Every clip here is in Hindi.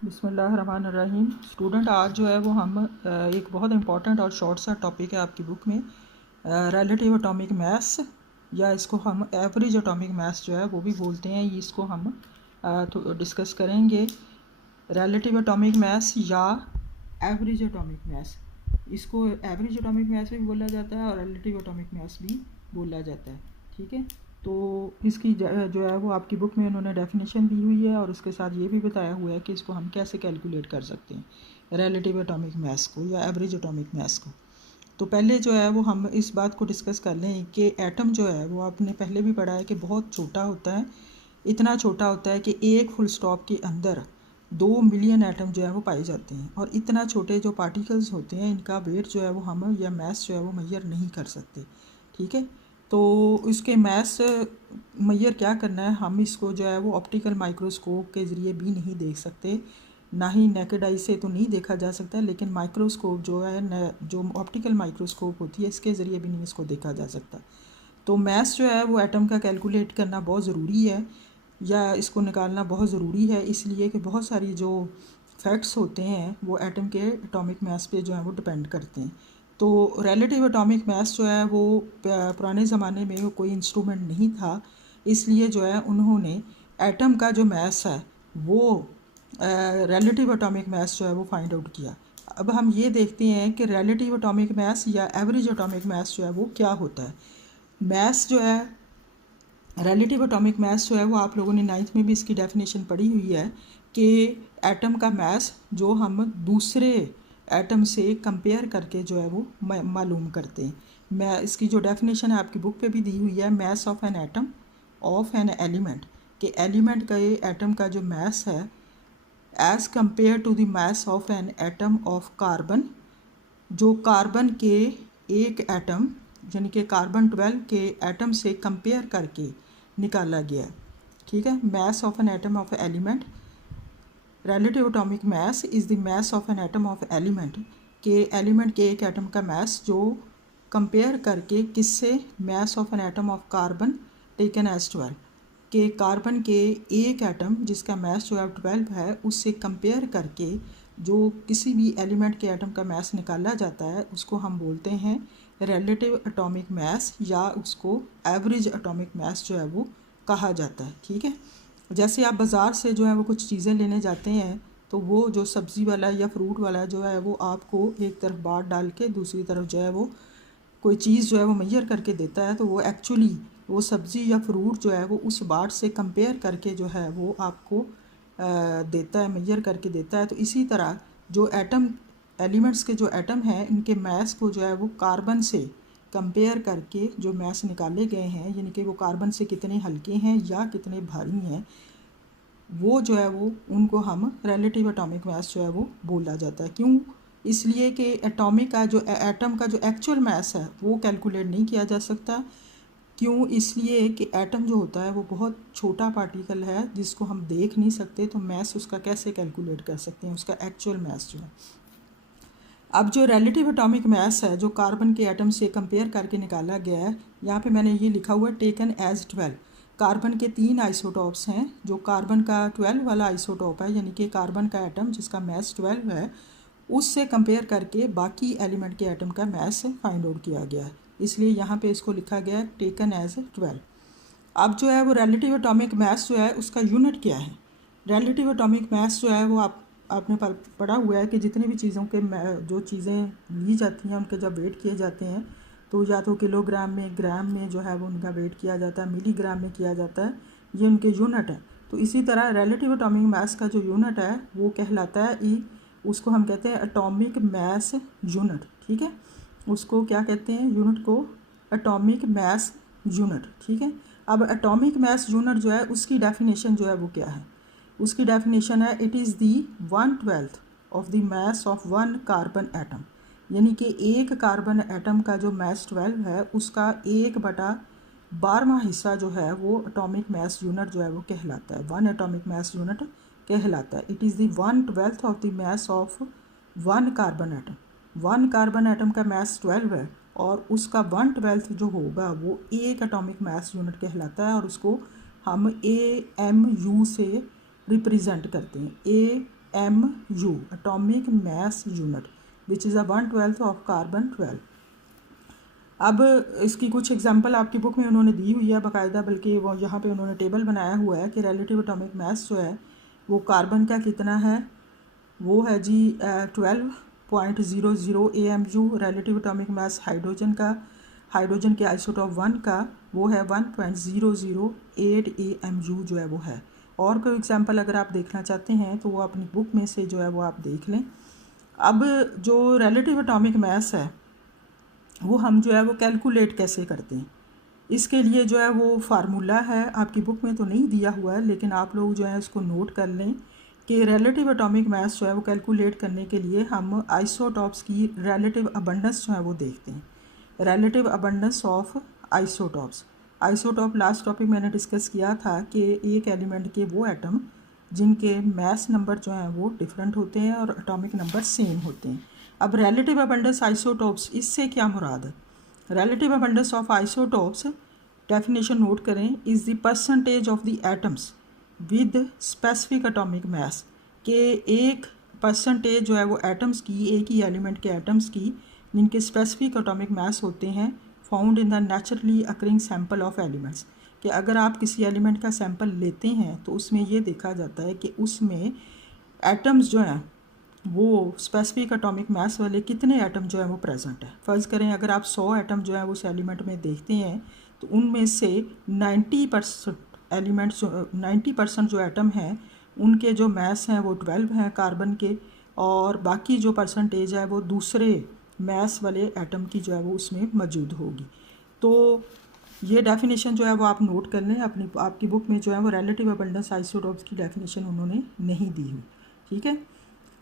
बिस्मिल्लाहिर्रहमानिर्रहीम। स्टूडेंट, आज जो है वो हम एक बहुत इंपॉर्टेंट और शॉर्ट सा टॉपिक है आपकी बुक में, रिलेटिव एटॉमिक मास, या इसको हम एवरेज एटॉमिक मास जो है वो भी बोलते हैं। इसको हम डिस्कस करेंगे। रिलेटिव एटॉमिक मास या एवरेज एटॉमिक मास, इसको एवरेज एटॉमिक मास भी बोला जाता है और रिलेटिव एटॉमिक मास भी बोला जाता है। ठीक है, तो इसकी जो है वो आपकी बुक में उन्होंने डेफिनेशन दी हुई है और उसके साथ ये भी बताया हुआ है कि इसको हम कैसे कैलकुलेट कर सकते हैं रिलेटिव एटॉमिक मास को या एवरेज एटॉमिक मास को। तो पहले जो है वो हम इस बात को डिस्कस कर लें कि एटम जो है वो आपने पहले भी पढ़ा है कि बहुत छोटा होता है। इतना छोटा होता है कि एक फुल स्टॉप के अंदर 2 मिलियन एटम जो है वो पाए जाते हैं, और इतना छोटे जो पार्टिकल्स होते हैं इनका वेट जो है वो हम या मास जो है वो मेजर नहीं कर सकते। ठीक है, तो इसके मास मेजर क्या करना है, हम इसको जो है वो ऑप्टिकल माइक्रोस्कोप के ज़रिए भी नहीं देख सकते, ना ही नेकेड आई से तो नहीं देखा जा सकता, लेकिन माइक्रोस्कोप जो है जो ऑप्टिकल माइक्रोस्कोप होती है इसके ज़रिए भी नहीं इसको देखा जा सकता। तो मास जो है वो एटम का कैलकुलेट करना बहुत ज़रूरी है, या इसको निकालना बहुत ज़रूरी है, इसलिए कि बहुत सारी जो फैक्ट्स होते हैं वो एटम के एटॉमिक मास पे जो है वो डिपेंड करते हैं। तो रिलेटिव एटॉमिक मास जो है वो पुराने ज़माने में कोई इंस्ट्रूमेंट नहीं था, इसलिए जो है उन्होंने एटम का जो मास है वो रिलेटिव एटॉमिक मास जो है वो फाइंड आउट किया। अब हम ये देखते हैं कि रिलेटिव एटॉमिक मास या एवरेज एटॉमिक मास जो है वो क्या होता है। मास जो है, रिलेटिव एटॉमिक मास जो है वो आप लोगों ने 9th में भी इसकी डेफिनेशन पढ़ी हुई है कि एटम का मास जो हम दूसरे एटम से कंपेयर करके जो है वो मालूम करते हैं। मैं इसकी जो डेफिनेशन है आपकी बुक पे भी दी हुई है, mass of an atom of an element, कि एलिमेंट का ये एटम का जो मास है as compare to the mass of an atom of carbon, जो कार्बन के एक एटम यानी कि कार्बन 12 के एटम से कंपेयर करके निकाला गया है। ठीक है, mass of an atom of element, relative atomic mass is the mass of an atom of element, के एलिमेंट के एक एटम का मास जो कंपेयर करके किससे, mass of an atom of carbon taken as 12, के कार्बन के एक एटम जिसका मास जो है 12 है उससे कंपेयर करके जो किसी भी एलिमेंट के एटम का मास निकाला जाता है उसको हम बोलते हैं रिलेटिव एटॉमिक मास, या उसको एवरेज एटॉमिक मास जो है वो कहा जाता है। ठीक है, जैसे आप बाज़ार से जो है वो कुछ चीज़ें लेने जाते हैं तो वो जो सब्ज़ी वाला या फ्रूट वाला जो है वो आपको एक तरफ बाट डाल के दूसरी तरफ जो है वो कोई चीज़ जो है वो मेजर करके देता है, तो वो एक्चुअली वो सब्ज़ी या फ्रूट जो है वो उस बाट से कंपेयर करके जो है वो आपको देता है, मेजर करके देता है। तो इसी तरह जो एटम, एलिमेंट्स के जो एटम हैं इनके मास को जो है वो कार्बन से कंपेयर करके जो मास निकाले गए हैं, यानी कि वो कार्बन से कितने हल्के हैं या कितने भारी हैं, वो जो है वो उनको हम रिलेटिव एटॉमिक मास जो है वो बोला जाता है। क्यों? इसलिए कि एटॉमिक का जो एटम का जो एक्चुअल मास है वो कैलकुलेट नहीं किया जा सकता। क्यों? इसलिए कि एटम जो होता है वो बहुत छोटा पार्टिकल है जिसको हम देख नहीं सकते, तो मास उसका कैसे कैलकुलेट कर सकते हैं, उसका एक्चुअल मास जो है। अब जो रिलेटिव एटॉमिक मास है जो कार्बन के एटम से कंपेयर करके निकाला गया है, यहाँ पे मैंने ये लिखा हुआ है टेकन एज 12। कार्बन के 3 आइसोटॉप्स हैं, जो कार्बन का 12 वाला आइसोटॉप है यानी कि कार्बन का एटम जिसका मास 12 है उससे कंपेयर करके बाकी एलिमेंट के एटम का मास फाइंड आउट किया गया है, इसलिए यहाँ पे इसको लिखा गया है टेकन एज 12। अब जो है वो रिलेटिव एटॉमिक मास जो है उसका यूनिट क्या है। रिलेटिव एटॉमिक मास जो है वो आपने पढ़ा हुआ है कि जितनी भी चीज़ों के जो चीज़ें ली जाती हैं उनके जब वेट किए जाते हैं तो या तो किलोग्राम में, ग्राम में जो है वो उनका वेट किया जाता है, मिलीग्राम में किया जाता है, ये उनके यूनिट है। तो इसी तरह रिलेटिव एटॉमिक मास का जो यूनिट है वो कहलाता है ई, उसको हम कहते हैं एटॉमिक मास यूनिट। ठीक है, उसको क्या कहते हैं, यूनिट को एटॉमिक मास यूनिट। ठीक है, अब एटॉमिक मास यूनिट जो है उसकी डेफिनेशन जो है वो क्या है, उसकी डेफिनेशन है it is the 1/12 of the mass of one carbon atom, यानी कि एक कार्बन एटम का जो मास 12 है उसका 1/12वां हिस्सा जो है वो एटॉमिक मास यूनिट जो है वो कहलाता है, 1 एटॉमिक मास यूनिट कहलाता है। It is the 1/12 of the mass of one carbon atom, one carbon atom का मास 12 है और उसका 1/12 जो होगा वो एक एटॉमिक मास यूनिट कहलाता है, और उसको हम AMU से रिप्रेजेंट करते हैं। AMU, atomic mass unit, which is a 1/12 of carbon 12. अब इसकी कुछ एग्जांपल आपकी बुक में उन्होंने दी हुई है बाकायदा, बल्कि वो यहाँ पे उन्होंने टेबल बनाया हुआ है कि रिलेटिव एटॉमिक मास जो है वो कार्बन का कितना है, वो है जी 12.00 AMU। Relative atomic mass hydrogen का, हाइड्रोजन के आइसोटॉप 1 का, वो है 1.008 AMU जो है वो है। और कोई एग्जांपल अगर आप देखना चाहते हैं तो वो अपनी बुक में से जो है वो आप देख लें। अब जो रिलेटिव एटॉमिक मास है वो हम जो है वो कैलकुलेट कैसे करते हैं, इसके लिए जो है वो फार्मूला है, आपकी बुक में तो नहीं दिया हुआ है लेकिन आप लोग जो है इसको नोट कर लें कि रिलेटिव एटॉमिक मास जो है वो कैलकुलेट करने के लिए हम आइसोटॉप्स की रिलेटिव अबंडेंस जो है वो देखते हैं। Relative abundance of isotopes. Isotope last topic मैंने डिस्कस किया था कि एक एलिमेंट के वो एटम जिनके मास नंबर जो हैं वो डिफरेंट होते हैं और एटॉमिक नंबर सेम होते हैं। अब रिलेटिव अबंडेंस आइसोटॉप्स, इससे क्या मुराद है? Relative abundance of isotopes definition note करें, is the percentage of the atoms with specific atomic mass, के एक परसेंटेज जो है वो एटम्स की, एक ही एलिमेंट के एटम्स की जिनके स्पेसिफिक एटॉमिक मास होते हैं, found in the naturally occurring sample of elements. कि अगर आप किसी एलिमेंट का सैंपल लेते हैं तो उसमें ये देखा जाता है कि उसमें एटम्स जो हैं वो स्पेसिफिक एटॉमिक मास वाले कितने एटम जो है वो प्रेजेंट है। फ़र्ज़ करें अगर आप 100 एटम जो है उस एलिमेंट में देखते हैं तो उनमें से 90% एलिमेंट्स, 90% जो एटम हैं उनके जो मास हैं वो 12 हैं कार्बन के, और बाकी जो परसेंटेज है वो दूसरे मास वाले एटम की जो है वो उसमें मौजूद होगी। तो ये डेफिनेशन जो है वो आप नोट कर लें, अपनी आपकी बुक में जो है वो रिलेटिव अबंडेंस आइसोटॉप्स की डेफिनेशन उन्होंने नहीं दी हुई। ठीक है,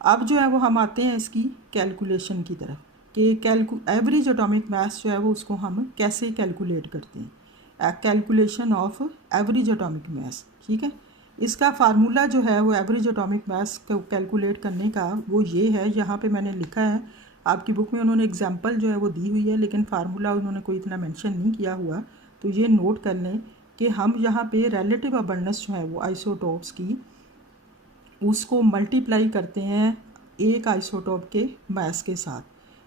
अब जो है वो हम आते हैं इसकी कैलकुलेशन की तरफ कि एवरेज एटॉमिक मास जो है वो उसको हम कैसे कैलकुलेट करते हैं। Calculation of average atomic mass. ठीक है, इसका फार्मूला जो है वो एवरेज एटॉमिक मास को कैलकुलेट करने का वो ये है, यहाँ पे मैंने लिखा है, आपकी बुक में उन्होंने एग्जांपल जो है वो दी हुई है लेकिन फार्मूला उन्होंने कोई इतना मेंशन नहीं किया हुआ, तो ये नोट कर लें कि हम यहाँ पे रिलेटिव अबंडेंस जो है वो आइसोटॉप्स की उसको मल्टीप्लाई करते हैं एक आइसोटॉप के मास के साथ।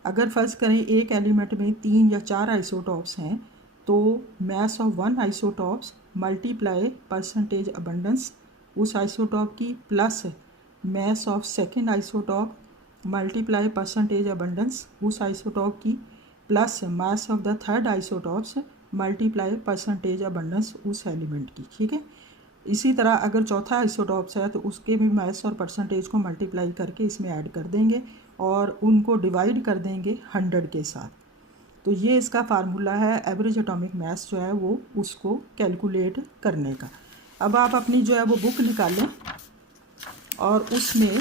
अगर फ़र्ज़ करें एक एलिमेंट में 3 या 4 आइसोटॉप्स हैं तो mass of one isotopes multiply percentage abundance उस आइसोटॉप की plus mass of second isotope multiply percentage abundance उस आइसोटॉप की plus mass of the third isotopes multiply percentage abundance उस एलिमेंट की। ठीक है, इसी तरह अगर चौथा आइसोटॉप्स है तो उसके भी मास और परसेंटेज को मल्टीप्लाई करके इसमें ऐड कर देंगे और उनको डिवाइड कर देंगे 100 के साथ। तो ये इसका फार्मूला है एवरेज एटॉमिक मास जो है वो उसको कैलकुलेट करने का। अब आप अपनी जो है वो बुक निकालें और उसमें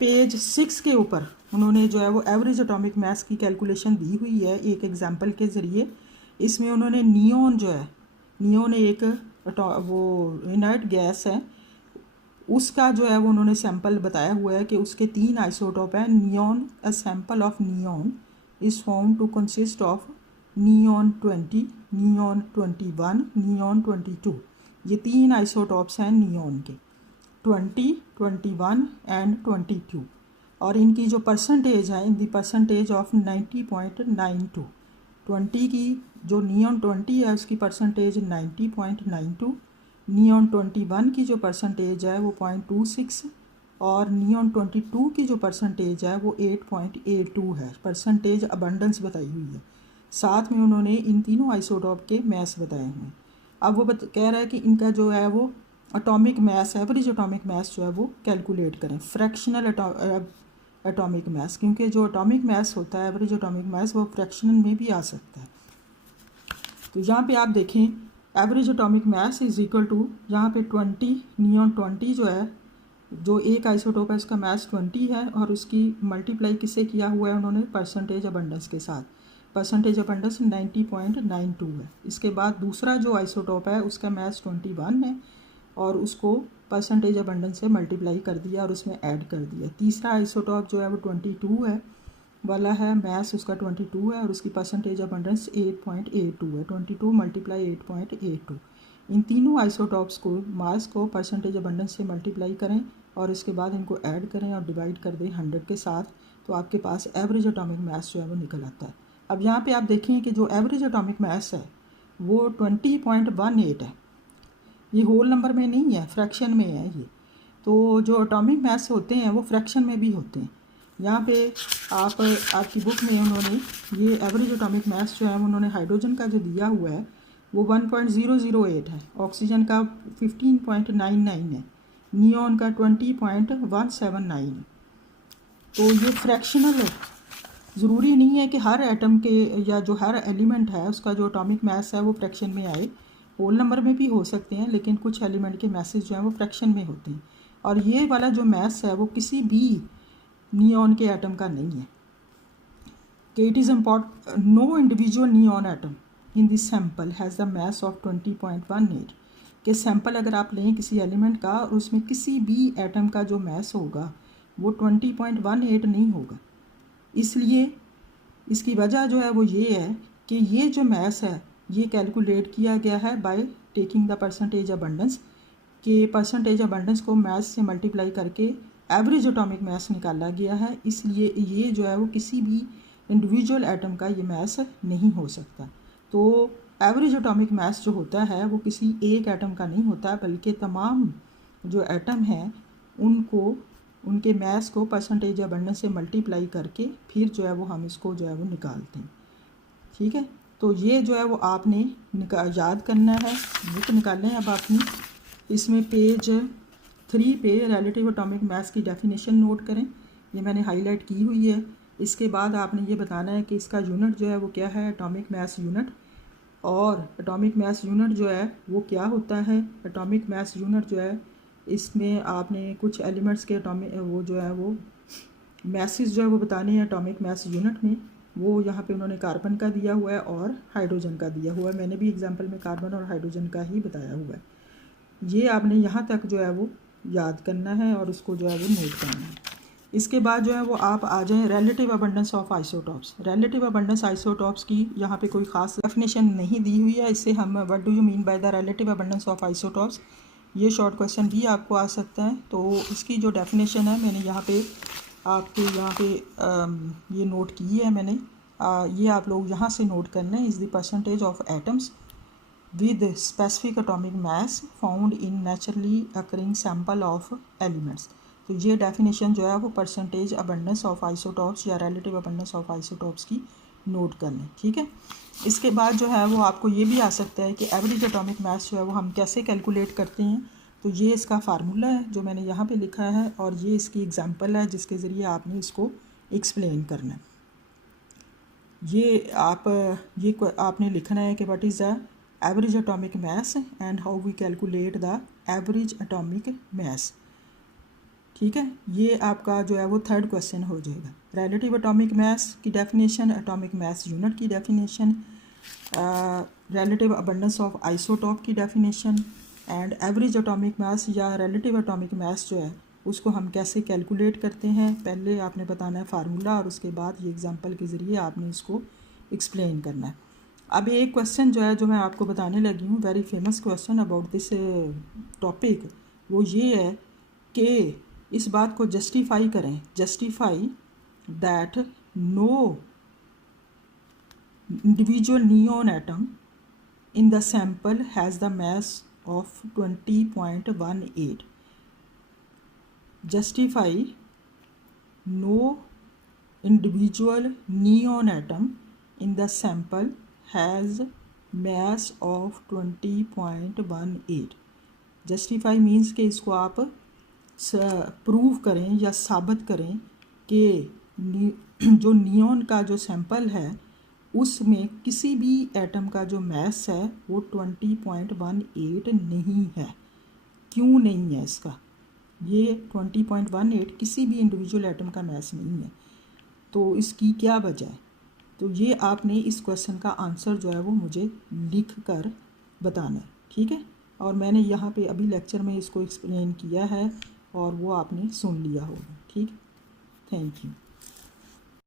पेज 6 के ऊपर उन्होंने जो है वो एवरेज एटॉमिक मास की कैलकुलेशन दी हुई है एक एग्जांपल के ज़रिए। इसमें उन्होंने नियोन जो है, नियोन एक वो इनर्ट गैस है, उसका जो है वो उन्होंने सैंपल बताया हुआ है कि उसके 3 आइसोटॉप हैं। Neon, a sample of neon is found to consist of neon 20, neon 21, neon 22। ये 3 आइसोटॉप्स हैं नियोन के, 20, 21 एंड 22, और इनकी जो परसेंटेज है, इन दी परसेंटेज ऑफ 90.92। 20 की जो नियॉन 20 है उसकी परसेंटेज 90.92, नियॉन 21 की जो परसेंटेज है वो 0.26 और नियॉन 22 की जो परसेंटेज है वो 8.82 है। परसेंटेज अबंडेंस बताई हुई है, साथ में उन्होंने इन तीनों आइसोटॉप के मास बताए हुए हैं। अब वो कह रहा है कि इनका जो है वो एटॉमिक मास, एवरेज एटॉमिक मास जो है वो कैलकुलेट करें, फ्रैक्शनल एटॉमिक मास, क्योंकि जो एटॉमिक मास होता है एवरेज एटॉमिक मास वो फ्रैक्शनल में भी आ सकता है। तो यहाँ पे आप देखें average atomic mass is equal to, यहाँ पे 20, नियॉन 20 जो है, जो एक आइसोटोप है उसका मास 20 है और उसकी मल्टीप्लाई किससे किया हुआ है उन्होंने, परसेंटेज अबंडेंस के साथ। परसेंटेज अबंडेंस 90.92 है। इसके बाद दूसरा जो आइसोटोप है उसका मास 21 है और उसको परसेंटेज अबंडेंस से मल्टीप्लाई कर दिया और उसमें ऐड कर दिया। तीसरा आइसोटॉप जो है वो 22 है वाला है, मास उसका 22 है और उसकी परसेंटेज अबंडेंस 8.82 है। 22 मल्टीप्लाई 8.82। इन तीनों आइसोटॉप्स को मास को परसेंटेज अबंडेंस से मल्टीप्लाई करें और इसके बाद इनको ऐड करें और डिवाइड कर दें 100 के साथ, तो आपके पास एवरेज एटॉमिक मास जो है वो निकल आता है। अब यहाँ पे आप देखें कि जो एवरेज एटॉमिक मास है वो 20.18 है। ये होल नंबर में नहीं है, फ्रैक्शन में है ये। तो जो एटॉमिक मास होते हैं वो फ्रैक्शन में भी होते हैं। यहाँ पे आपकी बुक में उन्होंने ये एवरेज एटॉमिक मास जो है उन्होंने हाइड्रोजन का जो दिया हुआ है वो 1.008 है, ऑक्सीजन का 15.99 है, नियॉन का 20.179 है। तो ये फ्रैक्शनल है। ज़रूरी नहीं है कि हर एटम के या जो हर एलिमेंट है उसका जो एटॉमिक मास है वो फ्रैक्शन में आए, होल नंबर में भी हो सकते हैं, लेकिन कुछ एलिमेंट के मासेस जो हैं वो फ्रैक्शन में होते हैं। और ये वाला जो मास है वो किसी भी नियॉन के एटम का नहीं है। कि it is important no individual neon atom in this sample has the mass of 20.18। कि सैम्पल अगर आप लें किसी एलिमेंट का और उसमें किसी भी एटम का जो मास होगा वो 20.18 नहीं होगा। इसलिए इसकी वजह जो है वो ये है कि ये जो मास है ये कैलकुलेट किया गया है by taking the percentage abundance, कि परसेंटेज अबंडेंस को मास से मल्टीप्लाई करके एवरेज एटॉमिक मास निकाला गया है। इसलिए ये जो है वो किसी भी इंडिविजुअल एटम का ये मास नहीं हो सकता। तो एवरेज एटॉमिक मास जो होता है वो किसी एक एटम का नहीं होता, बल्कि तमाम जो एटम हैं उनको उनके मास को परसेंटेज अबंडेंस से मल्टीप्लाई करके फिर जो है वो हम इसको जो है वो निकालते हैं। ठीक है, तो ये जो है वो आपने याद करना है। बुक निकालें अब आपने, इसमें पेज 3 पे रिलेटिव एटॉमिक मास की डेफिनेशन नोट करें, ये मैंने हाईलाइट की हुई है। इसके बाद आपने ये बताना है कि इसका यूनिट जो है वो क्या है, एटॉमिक मास यूनिट। और एटॉमिक मास यूनिट जो है वो क्या होता है, एटॉमिक मास यूनिट जो है इसमें आपने कुछ एलिमेंट्स के एटॉमिक वो जो है वो मैसेज जो है वो बताने हैं एटॉमिक मास यूनिट में। वो यहाँ पे उन्होंने कार्बन का दिया हुआ है और हाइड्रोजन का दिया हुआ है। मैंने भी एग्जांपल में कार्बन और हाइड्रोजन का ही बताया हुआ है। ये आपने यहाँ तक जो है वो याद करना है और उसको जो है वो नोट करना है। इसके बाद जो है वो आप आ जाएँ relative abundance of isotopes. Relative abundance isotopes की यहाँ पे कोई ख़ास डेफिनेशन नहीं दी हुई है। इससे हम what do you mean by the relative abundance of isotopes, ये शॉर्ट क्वेश्चन भी आपको आ सकता है। तो इसकी जो डेफिनेशन है मैंने यहाँ पे आपके यहाँ पे ये नोट की है मैंने। ये आप लोग यहाँ से नोट करना है। Is the percentage of atoms with specific atomic mass found in naturally occurring sample of elements। तो ये डेफिनेशन जो है वो परसेंटेज अबंडेंस ऑफ आइसोटॉप्स या रिलेटिव अबंडेंस ऑफ आइसोटॉप्स की नोट कर लें। ठीक है, इसके बाद जो है वो आपको ये भी आ सकता है कि एवरेज एटॉमिक मास जो है वो हम कैसे कैलकुलेट करते हैं। तो ये इसका फार्मूला है जो मैंने यहाँ पे लिखा है, और ये इसकी एग्जांपल है जिसके ज़रिए आपने इसको एक्सप्लेन करना है। ये आपने लिखना है कि what is the average atomic mass and how we calculate the average atomic mass. ठीक है, ये आपका जो है वो थर्ड क्वेश्चन हो जाएगा। रिलेटिव एटॉमिक मास की डेफिनेशन, एटॉमिक मास यूनिट की definition, relative abundance of isotope की definition, and average atomic mass या रिलेटिव एटॉमिक मास जो है उसको हम कैसे कैलकुलेट करते हैं। पहले आपने बताना है फार्मूला और उसके बाद ये एग्जांपल के ज़रिए आपने इसको एक्सप्लेन करना है। अब एक क्वेश्चन जो है जो मैं आपको बताने लगी हूँ, very famous question about this topic, वो ये है कि इस बात को जस्टिफाई करें, justify that no individual neon atom in the sample has the mass of 20.18। justify no individual neon atom in the sample has mass of 20.18। justify means कि इसको आप प्रूव करें या साबित करें कि जो नियॉन का जो सैंपल है उसमें किसी भी एटम का जो मास है वो 20.18 नहीं है। क्यों नहीं है इसका, ये 20.18 किसी भी इंडिविजुअल एटम का मास नहीं है, तो इसकी क्या वजह है। तो ये आपने इस क्वेश्चन का आंसर जो है वो मुझे लिख कर बताना है। ठीक है, और मैंने यहाँ पे अभी लेक्चर में इसको एक्सप्लेन किया है और वो आपने सुन लिया होगा। ठीक, थैंक यू।